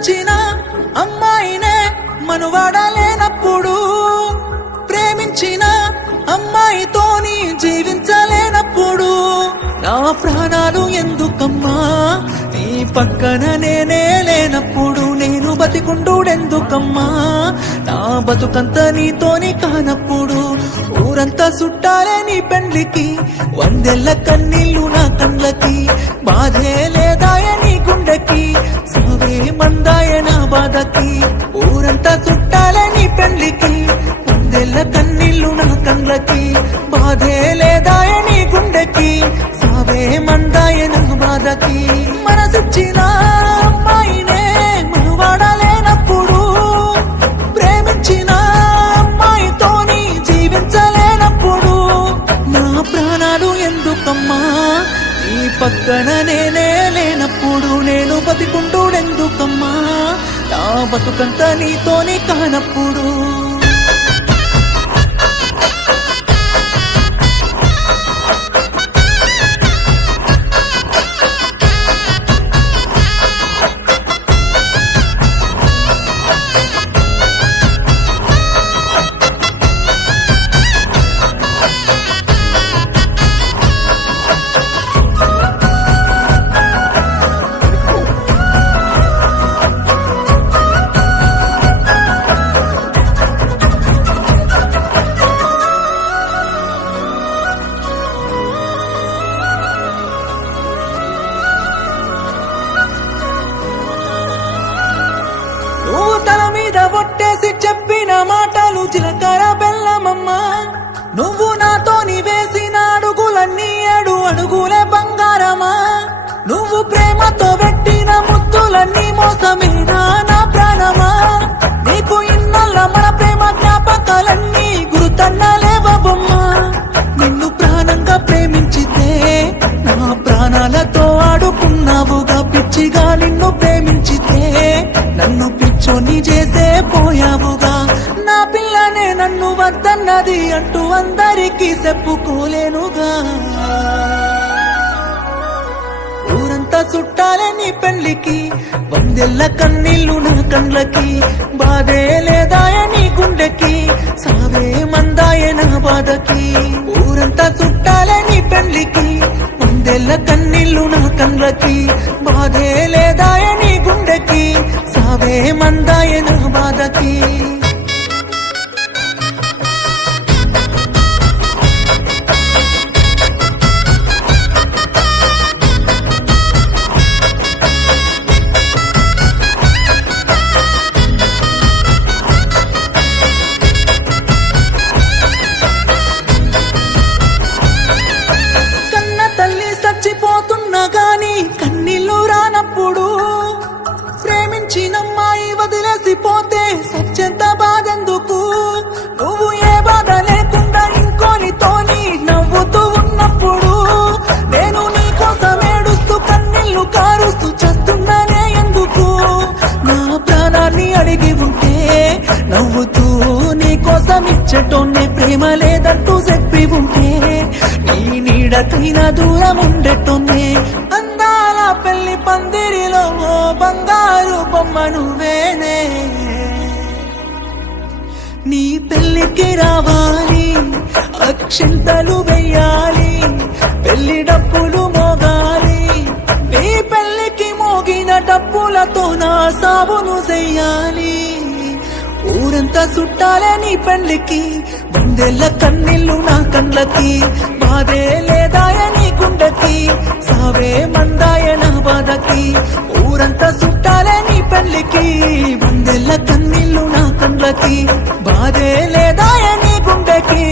మనసిచ్చిన అమ్మాయినే మనువాడలేనప్పుడు, ప్రేమించిన అమ్మాయితోని జీవించలేనప్పుడు నా ప్రాణాలు ఎందుకమ్మా నీ పక్కన నేనే లేనప్పుడు, నేను బతికుండుడెందుకమ్మా నా బతుకంత నీతోని కానప్పుడు. ఊరంతా చుట్టాలే నీ పెండ్లికి, వందెల్ల కన్నీళ్లు నా కండ్లకి, బాధే లేదాయ నీ గుండెకి, సావే మందాయ నా బాధకి. ఊరంతా చుట్టాలే నీ పెండ్లికి, వందెల్ల కన్నీళ్లు నా కండ్లకి, బాధే లేదాయ నీ గుండెకి, సావే మందాయ నా బాధకి. మనసిచ్చిన అమ్మాయినే మనువాడలేనప్పుడు, ప్రేమించిన అమ్మాయితోని జీవించలేనప్పుడు నా ప్రాణాలు ఎందుకమ్మా నీ పక్కన నేనే లేనప్పుడు, నేను బతికుండుడెందుకమ్మా నా బతుకంతా నీతోని కానప్పుడు. నువ్వు తల మీద ఒట్టేసి చెప్పిన మాటలు జీలకర్ర బెల్లమమ్మా, నువ్వు నాతోని వేసిన అడుగులన్నీ 7 అడుగులే బంగారమా, నువ్వు ప్రేమతో పెట్టిన ముద్దులన్నీ మోసమేనా నా ప్రాణమా, నీకు ఇన్నల్ల మన ప్రేమ జ్ఞాపకాలన్నీ గుర్తన్నలేవమ్మా. నిన్ను ప్రాణంగా ప్రేమించితే నా ప్రాణాలతో ఆడుకున్నావుగా, పిచ్చిగా నిన్ను ప్రేమించితే నన్ను పిచ్చోని చేసే పోయావుగా. నా పిల్లనే నన్ను వద్దన్నది అంటూ అందరికీ చెప్పుకోలేనుగా. ఊరంతా చుట్టాలే నీ పెళ్లికి, వందెల్ల కన్నీళ్లు నా కండ్లకి, బాధే లేదాయ నీ గుండెకి, సావే మందాయ నా బాధకి. ఊరంతా చుట్టాలే నీ పెళ్లికి, వందెల్ల కన్నీళ్లు నా కండ్లకి, బాధే లేదాయ నీ గుండెకి, సావే మందాయ నా బాధకి. కన్న తల్లి చచ్చిపోతున్నా గాని కన్నీళ్లు రానప్పుడు, ప్రేమించినమ్మాయి వదిలేసిపోతే సత్యంత బాధెందుకు, నువ్వు ఏ బాధ లేకుండా ఇంకోనితోని నవ్వుతూ ఉన్నప్పుడు, నేను నీ కోసం ఏడుస్తూ కన్నీళ్లు కారుస్తూ చస్తున్నానే ఎందుకు. నా ప్రాణాన్ని అడిగి ఉంటే నవ్వుతూ నీ కోసం ఇచ్చటోనే, ప్రేమ లేదంటూ చెప్పి ఉంటే నీ నీడకైనా దూరం ఉండేటోనే. అందాల పెళ్లి పందిరిలో ఓ బంగారు బొమ్మ నువ్వేనే, నీ పెళ్లికి రావాలి అక్షింతలు వెయ్యాలి, పెళ్లి డప్పులు మోగాలి, నీ పెళ్లికి మోగిన డప్పులతో నా సావును చెయ్యాలి. ఊరంతా చుట్టాలే నీ పెళ్లికి, వందెల్ల కన్నీళ్లు నా కండ్లకి, బాధే లేదాయ నీ గుండెకి, సావే మందాయ నా బాధకి. ఊరంతా చుట్టాలే నీ పెళ్లికి, వందెల్ల కన్నీళ్లు నా కండ్లకి, బాధే లేదాయ నీ గుండెకి.